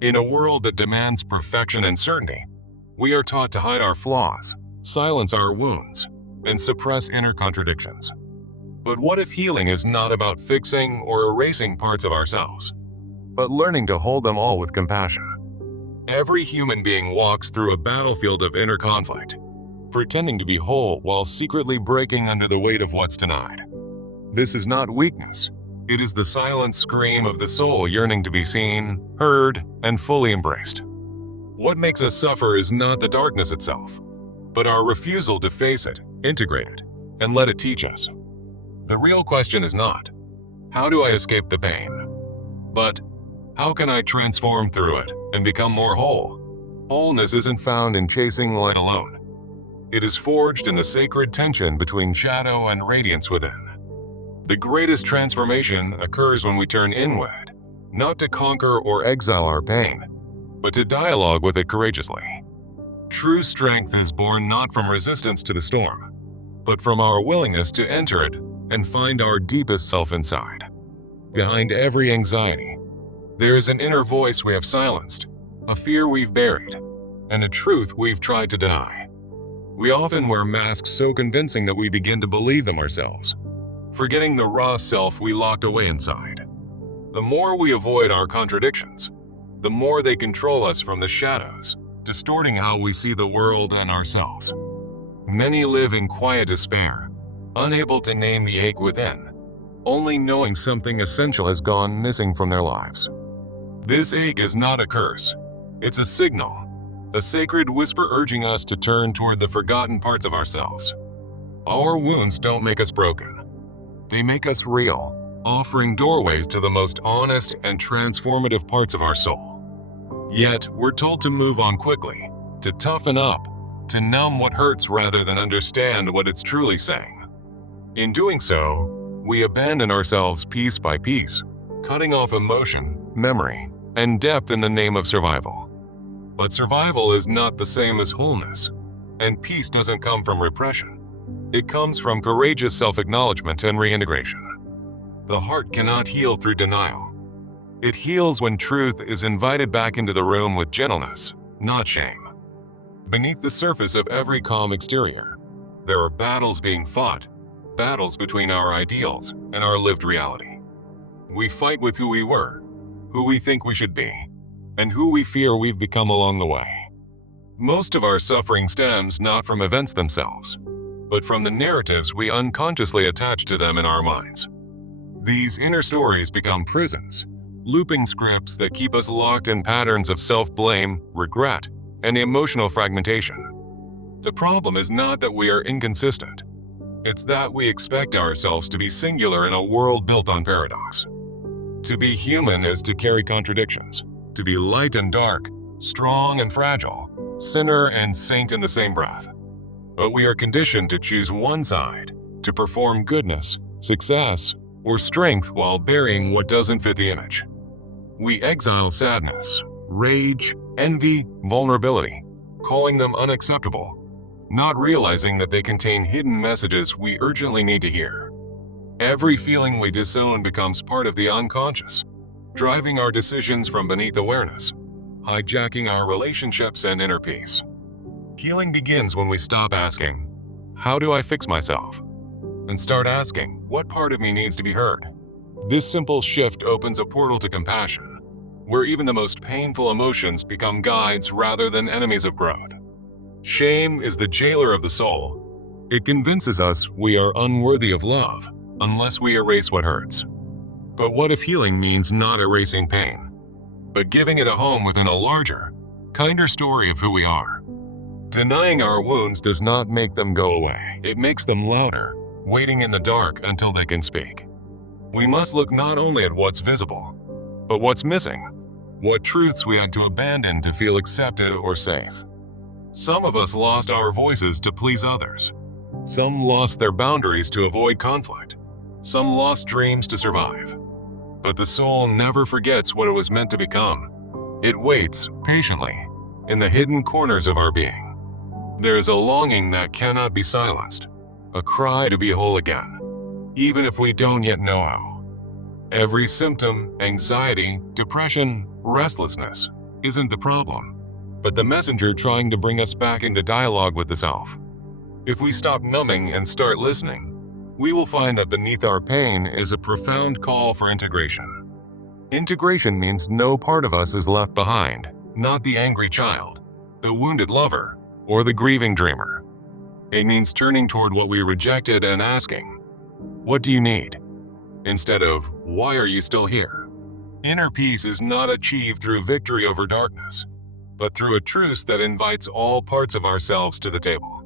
In a world that demands perfection and certainty, we are taught to hide our flaws, silence our wounds, and suppress inner contradictions. But what if healing is not about fixing or erasing parts of ourselves, but learning to hold them all with compassion? Every human being walks through a battlefield of inner conflict, pretending to be whole while secretly breaking under the weight of what's denied. This is not weakness. It is the silent scream of the soul yearning to be seen, heard, and fully embraced. What makes us suffer is not the darkness itself, but our refusal to face it, integrate it, and let it teach us. The real question is not, how do I escape the pain? But, how can I transform through it and become more whole? Wholeness isn't found in chasing light alone. It is forged in the sacred tension between shadow and radiance within. The greatest transformation occurs when we turn inward, not to conquer or exile our pain, but to dialogue with it courageously. True strength is born not from resistance to the storm, but from our willingness to enter it and find our deepest self inside. Behind every anxiety, there is an inner voice we have silenced, a fear we've buried, and a truth we've tried to deny. We often wear masks so convincing that we begin to believe them ourselves, forgetting the raw self we locked away inside. The more we avoid our contradictions, the more they control us from the shadows, distorting how we see the world and ourselves. Many live in quiet despair, unable to name the ache within, only knowing something essential has gone missing from their lives. This ache is not a curse. It's a signal, a sacred whisper urging us to turn toward the forgotten parts of ourselves. Our wounds don't make us broken. They make us real, offering doorways to the most honest and transformative parts of our soul. Yet, we're told to move on quickly, to toughen up, to numb what hurts rather than understand what it's truly saying. In doing so, we abandon ourselves piece by piece, cutting off emotion, memory, and depth in the name of survival. But survival is not the same as wholeness, and peace doesn't come from repression. It comes from courageous self-acknowledgement and reintegration. The heart cannot heal through denial. It heals when truth is invited back into the room with gentleness, not shame. Beneath the surface of every calm exterior, there are battles being fought, battles between our ideals and our lived reality. We fight with who we were, who we think we should be, and who we fear we've become along the way. Most of our suffering stems not from events themselves, but from the narratives we unconsciously attach to them in our minds. These inner stories become prisons, looping scripts that keep us locked in patterns of self-blame, regret, and emotional fragmentation. The problem is not that we are inconsistent. It's that we expect ourselves to be singular in a world built on paradox. To be human is to carry contradictions, to be light and dark, strong and fragile, sinner and saint in the same breath. But we are conditioned to choose one side, to perform goodness, success, or strength while burying what doesn't fit the image. We exile sadness, rage, envy, vulnerability, calling them unacceptable, not realizing that they contain hidden messages we urgently need to hear. Every feeling we disown becomes part of the unconscious, driving our decisions from beneath awareness, hijacking our relationships and inner peace. Healing begins when we stop asking, "How do I fix myself?" and start asking, "What part of me needs to be heard?" This simple shift opens a portal to compassion, where even the most painful emotions become guides rather than enemies of growth. Shame is the jailer of the soul. It convinces us we are unworthy of love unless we erase what hurts. But what if healing means not erasing pain, but giving it a home within a larger, kinder story of who we are? Denying our wounds does not make them go away. It makes them louder, waiting in the dark until they can speak. We must look not only at what's visible, but what's missing, what truths we had to abandon to feel accepted or safe. Some of us lost our voices to please others. Some lost their boundaries to avoid conflict. Some lost dreams to survive. But the soul never forgets what it was meant to become. It waits, patiently, in the hidden corners of our being. There is a longing that cannot be silenced, a cry to be whole again, even if we don't yet know how. Every symptom, anxiety, depression, restlessness, isn't the problem, but the messenger trying to bring us back into dialogue with the self. If we stop numbing and start listening, we will find that beneath our pain is a profound call for integration. Integration means no part of us is left behind, not the angry child, the wounded lover, or the grieving dreamer. It means turning toward what we rejected and asking, "What do you need?" instead of, "Why are you still here?" Inner peace is not achieved through victory over darkness, but through a truce that invites all parts of ourselves to the table.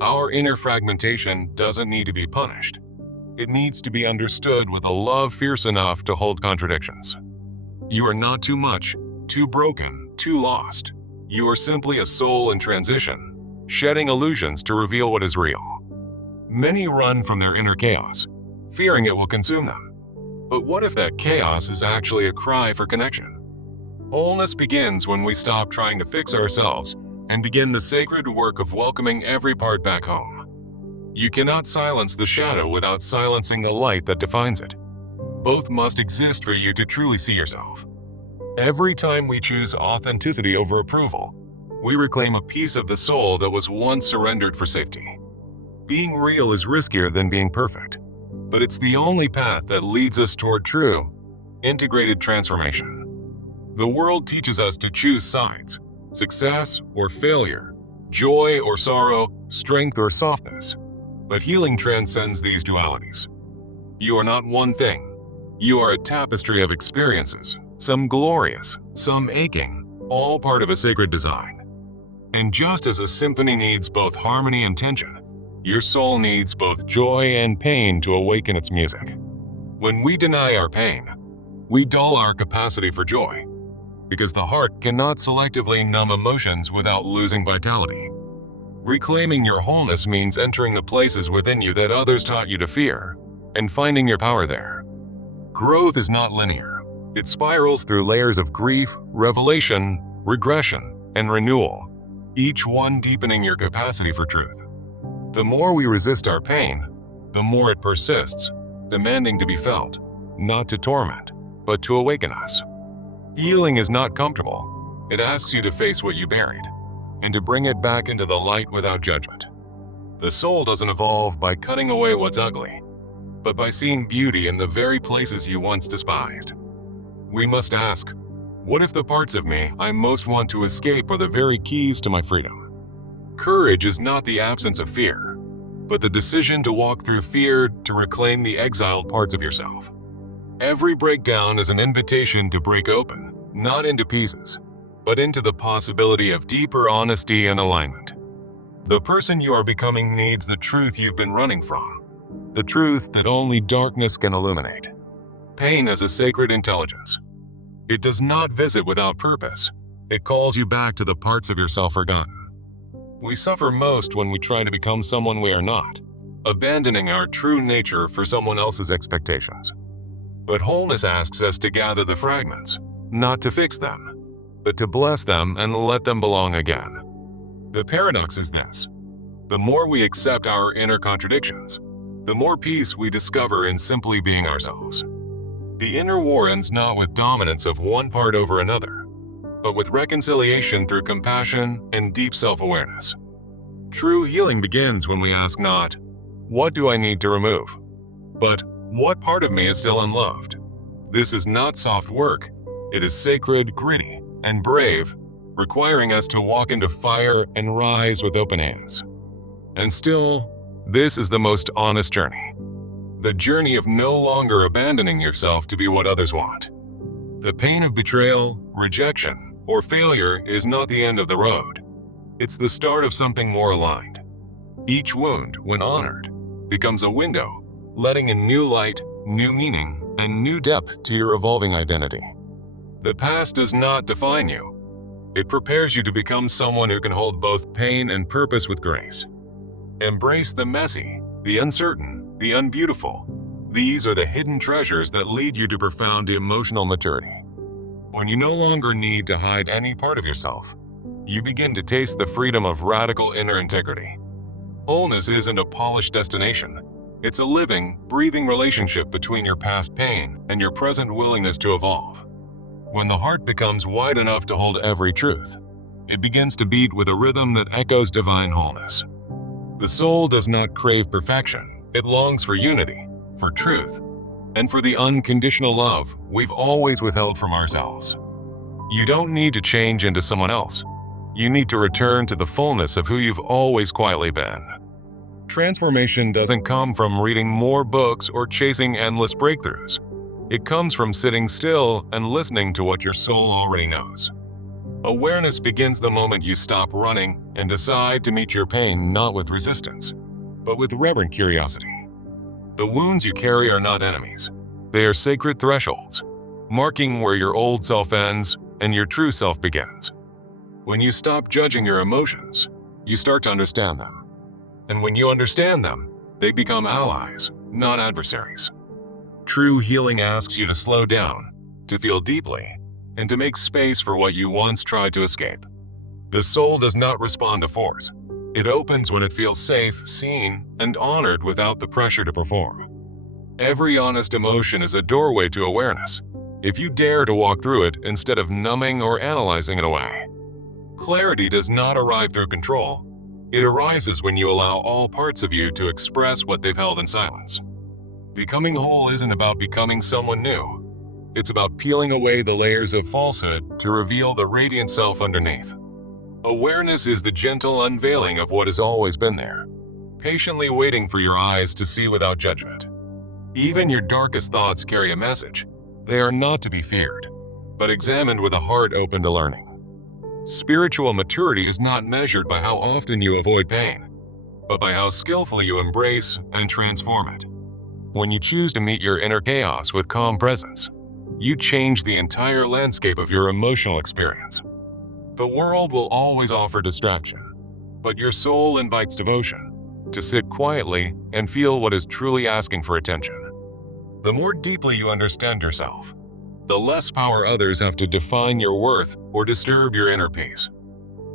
Our inner fragmentation doesn't need to be punished. It needs to be understood with a love fierce enough to hold contradictions. You are not too much, too broken, too lost. You are simply a soul in transition, shedding illusions to reveal what is real. Many run from their inner chaos, fearing it will consume them. But what if that chaos is actually a cry for connection? Wholeness begins when we stop trying to fix ourselves and begin the sacred work of welcoming every part back home. You cannot silence the shadow without silencing the light that defines it. Both must exist for you to truly see yourself. Every time we choose authenticity over approval, we reclaim a piece of the soul that was once surrendered for safety. Being real is riskier than being perfect, but it's the only path that leads us toward true, integrated transformation. The world teaches us to choose sides, success or failure, joy or sorrow, strength or softness. But healing transcends these dualities. You are not one thing. You are a tapestry of experiences, some glorious, some aching, all part of a sacred design. And just as a symphony needs both harmony and tension, your soul needs both joy and pain to awaken its music. When we deny our pain, we dull our capacity for joy, because the heart cannot selectively numb emotions without losing vitality. Reclaiming your wholeness means entering the places within you that others taught you to fear, and finding your power there. Growth is not linear. It spirals through layers of grief, revelation, regression, and renewal, each one deepening your capacity for truth. The more we resist our pain, the more it persists, demanding to be felt, not to torment, but to awaken us. Healing is not comfortable. It asks you to face what you buried, and to bring it back into the light without judgment. The soul doesn't evolve by cutting away what's ugly, but by seeing beauty in the very places you once despised. We must ask, what if the parts of me I most want to escape are the very keys to my freedom? Courage is not the absence of fear, but the decision to walk through fear to reclaim the exiled parts of yourself. Every breakdown is an invitation to break open, not into pieces, but into the possibility of deeper honesty and alignment. The person you are becoming needs the truth you've been running from, the truth that only darkness can illuminate. Pain has a sacred intelligence. It does not visit without purpose. It calls you back to the parts of yourself forgotten. We suffer most when we try to become someone we are not, abandoning our true nature for someone else's expectations. But wholeness asks us to gather the fragments, not to fix them, but to bless them and let them belong again. The paradox is this: the more we accept our inner contradictions, the more peace we discover in simply being ourselves. The inner war ends not with dominance of one part over another, but with reconciliation through compassion and deep self-awareness. True healing begins when we ask not, "What do I need to remove?" but "What part of me is still unloved?" This is not soft work. It is sacred, gritty, and brave, requiring us to walk into fire and rise with open hands. And still, this is the most honest journey. The journey of no longer abandoning yourself to be what others want. The pain of betrayal, rejection, or failure is not the end of the road. It's the start of something more aligned. Each wound, when honored, becomes a window, letting in new light, new meaning, and new depth to your evolving identity. The past does not define you. It prepares you to become someone who can hold both pain and purpose with grace. Embrace the messy, the uncertain, the unbeautiful. These are the hidden treasures that lead you to profound emotional maturity. When you no longer need to hide any part of yourself, you begin to taste the freedom of radical inner integrity. Wholeness isn't a polished destination. It's a living, breathing relationship between your past pain and your present willingness to evolve. When the heart becomes wide enough to hold every truth, it begins to beat with a rhythm that echoes divine wholeness. The soul does not crave perfection. It longs for unity, for truth, and for the unconditional love we've always withheld from ourselves. You don't need to change into someone else. You need to return to the fullness of who you've always quietly been. Transformation doesn't come from reading more books or chasing endless breakthroughs. It comes from sitting still and listening to what your soul already knows. Awareness begins the moment you stop running and decide to meet your pain not with resistance, but with reverent curiosity. The wounds you carry are not enemies. They are sacred thresholds, marking where your old self ends and your true self begins. When you stop judging your emotions, you start to understand them. And when you understand them, they become allies, not adversaries. True healing asks you to slow down, to feel deeply, and to make space for what you once tried to escape. The soul does not respond to force. It opens when it feels safe, seen, and honored without the pressure to perform. Every honest emotion is a doorway to awareness, if you dare to walk through it instead of numbing or analyzing it away. Clarity does not arrive through control. It arises when you allow all parts of you to express what they've held in silence. Becoming whole isn't about becoming someone new. It's about peeling away the layers of falsehood to reveal the radiant self underneath. Awareness is the gentle unveiling of what has always been there, patiently waiting for your eyes to see without judgment. Even your darkest thoughts carry a message. They are not to be feared, but examined with a heart open to learning. Spiritual maturity is not measured by how often you avoid pain, but by how skillfully you embrace and transform it. When you choose to meet your inner chaos with calm presence, you change the entire landscape of your emotional experience. The world will always offer distraction, but your soul invites devotion, to sit quietly and feel what is truly asking for attention. The more deeply you understand yourself, the less power others have to define your worth or disturb your inner peace.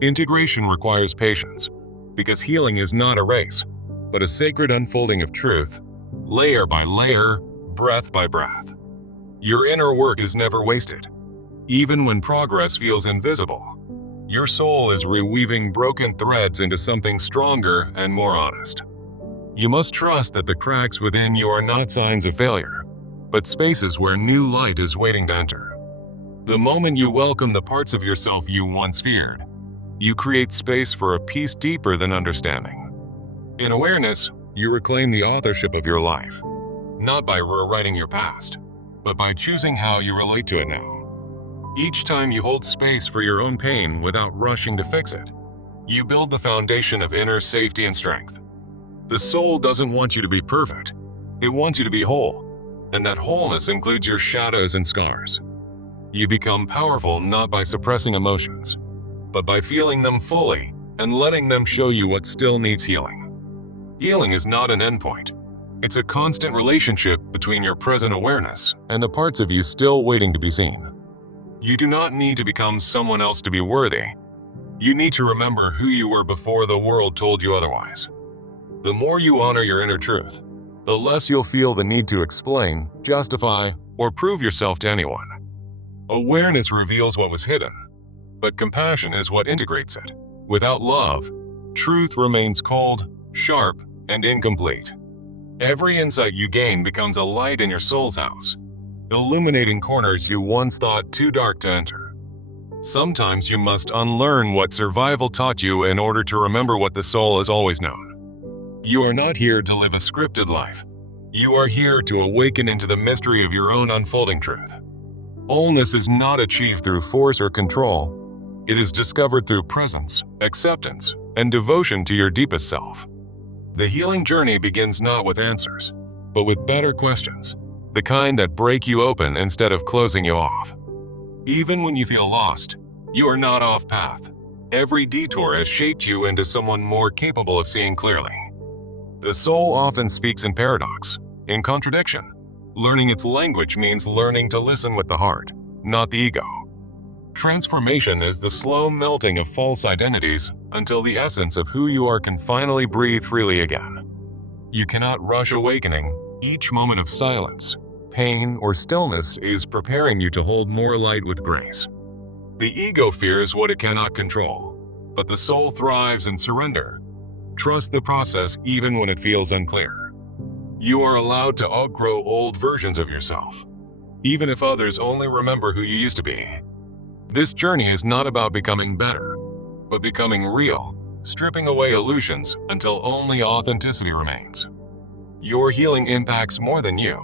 Integration requires patience, because healing is not a race, but a sacred unfolding of truth, layer by layer, breath by breath. Your inner work is never wasted. Even when progress feels invisible, your soul is reweaving broken threads into something stronger and more honest. You must trust that the cracks within you are not signs of failure, but spaces where new light is waiting to enter. The moment you welcome the parts of yourself you once feared, you create space for a peace deeper than understanding. In awareness, you reclaim the authorship of your life, not by rewriting your past, but by choosing how you relate to it now. Each time you hold space for your own pain without rushing to fix it, you build the foundation of inner safety and strength. The soul doesn't want you to be perfect. It wants you to be whole. And that wholeness includes your shadows and scars. You become powerful not by suppressing emotions, but by feeling them fully and letting them show you what still needs healing. Healing is not an endpoint. It's a constant relationship between your present awareness and the parts of you still waiting to be seen. You do not need to become someone else to be worthy. You need to remember who you were before the world told you otherwise. The more you honor your inner truth, the less you'll feel the need to explain, justify, or prove yourself to anyone. Awareness reveals what was hidden, but compassion is what integrates it. Without love, truth remains cold, sharp, and incomplete. Every insight you gain becomes a light in your soul's house, illuminating corners you once thought too dark to enter. Sometimes you must unlearn what survival taught you in order to remember what the soul has always known. You are not here to live a scripted life. You are here to awaken into the mystery of your own unfolding truth. Wholeness is not achieved through force or control. It is discovered through presence, acceptance, and devotion to your deepest self. The healing journey begins not with answers, but with better questions, the kind that break you open instead of closing you off. Even when you feel lost, you are not off path. Every detour has shaped you into someone more capable of seeing clearly. The soul often speaks in paradox, in contradiction. Learning its language means learning to listen with the heart, not the ego. Transformation is the slow melting of false identities until the essence of who you are can finally breathe freely again. You cannot rush awakening. Each moment of silence, pain, or stillness is preparing you to hold more light with grace. The ego fears what it cannot control, but the soul thrives in surrender. Trust the process even when it feels unclear. You are allowed to outgrow old versions of yourself, even if others only remember who you used to be. This journey is not about becoming better, but becoming real, stripping away illusions until only authenticity remains. Your healing impacts more than you.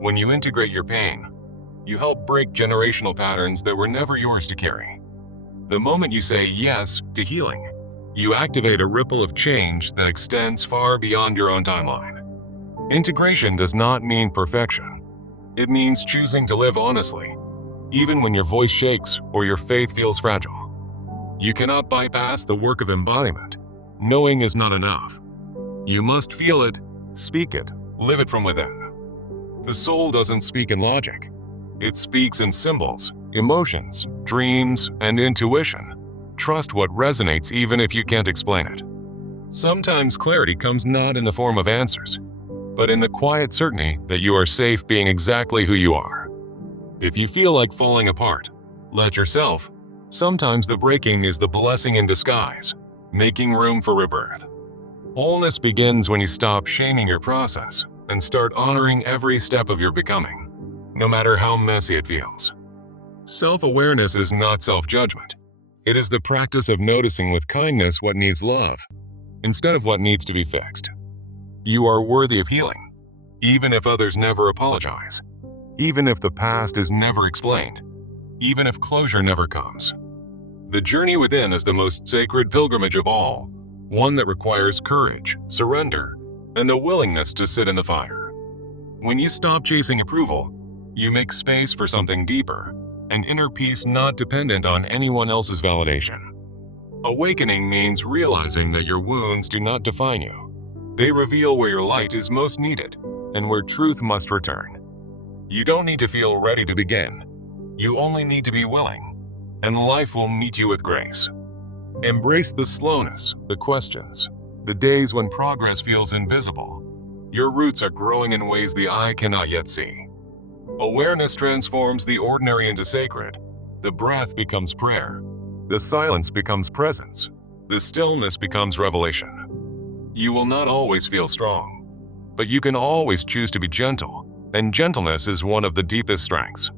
When you integrate your pain, you help break generational patterns that were never yours to carry. The moment you say yes to healing, you activate a ripple of change that extends far beyond your own timeline. Integration does not mean perfection. It means choosing to live honestly, even when your voice shakes or your faith feels fragile. You cannot bypass the work of embodiment. Knowing is not enough. You must feel it, speak it, live it from within. The soul doesn't speak in logic. It speaks in symbols, emotions, dreams, and intuition. Trust what resonates even if you can't explain it. Sometimes clarity comes not in the form of answers, but in the quiet certainty that you are safe being exactly who you are. If you feel like falling apart, let yourself. Sometimes the breaking is the blessing in disguise, making room for rebirth. Wholeness begins when you stop shaming your process and start honoring every step of your becoming, no matter how messy it feels. Self-awareness is not self-judgment. It is the practice of noticing with kindness what needs love, instead of what needs to be fixed. You are worthy of healing, even if others never apologize, even if the past is never explained, even if closure never comes. The journey within is the most sacred pilgrimage of all, one that requires courage, surrender, and the willingness to sit in the fire. When you stop chasing approval, you make space for something deeper, an inner peace not dependent on anyone else's validation. Awakening means realizing that your wounds do not define you. They reveal where your light is most needed and where truth must return. You don't need to feel ready to begin. You only need to be willing, and life will meet you with grace. Embrace the slowness, the questions, the days when progress feels invisible. Your roots are growing in ways the eye cannot yet see. Awareness transforms the ordinary into sacred. The breath becomes prayer. The silence becomes presence. The stillness becomes revelation. You will not always feel strong, but you can always choose to be gentle, and gentleness is one of the deepest strengths.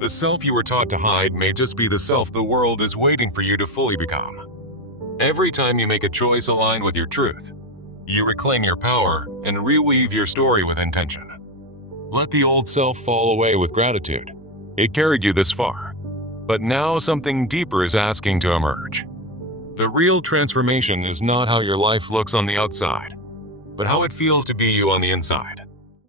The self you were taught to hide may just be the self the world is waiting for you to fully become. Every time you make a choice aligned with your truth, you reclaim your power and reweave your story with intention. Let the old self fall away with gratitude. It carried you this far, but now something deeper is asking to emerge. The real transformation is not how your life looks on the outside, but how it feels to be you on the inside.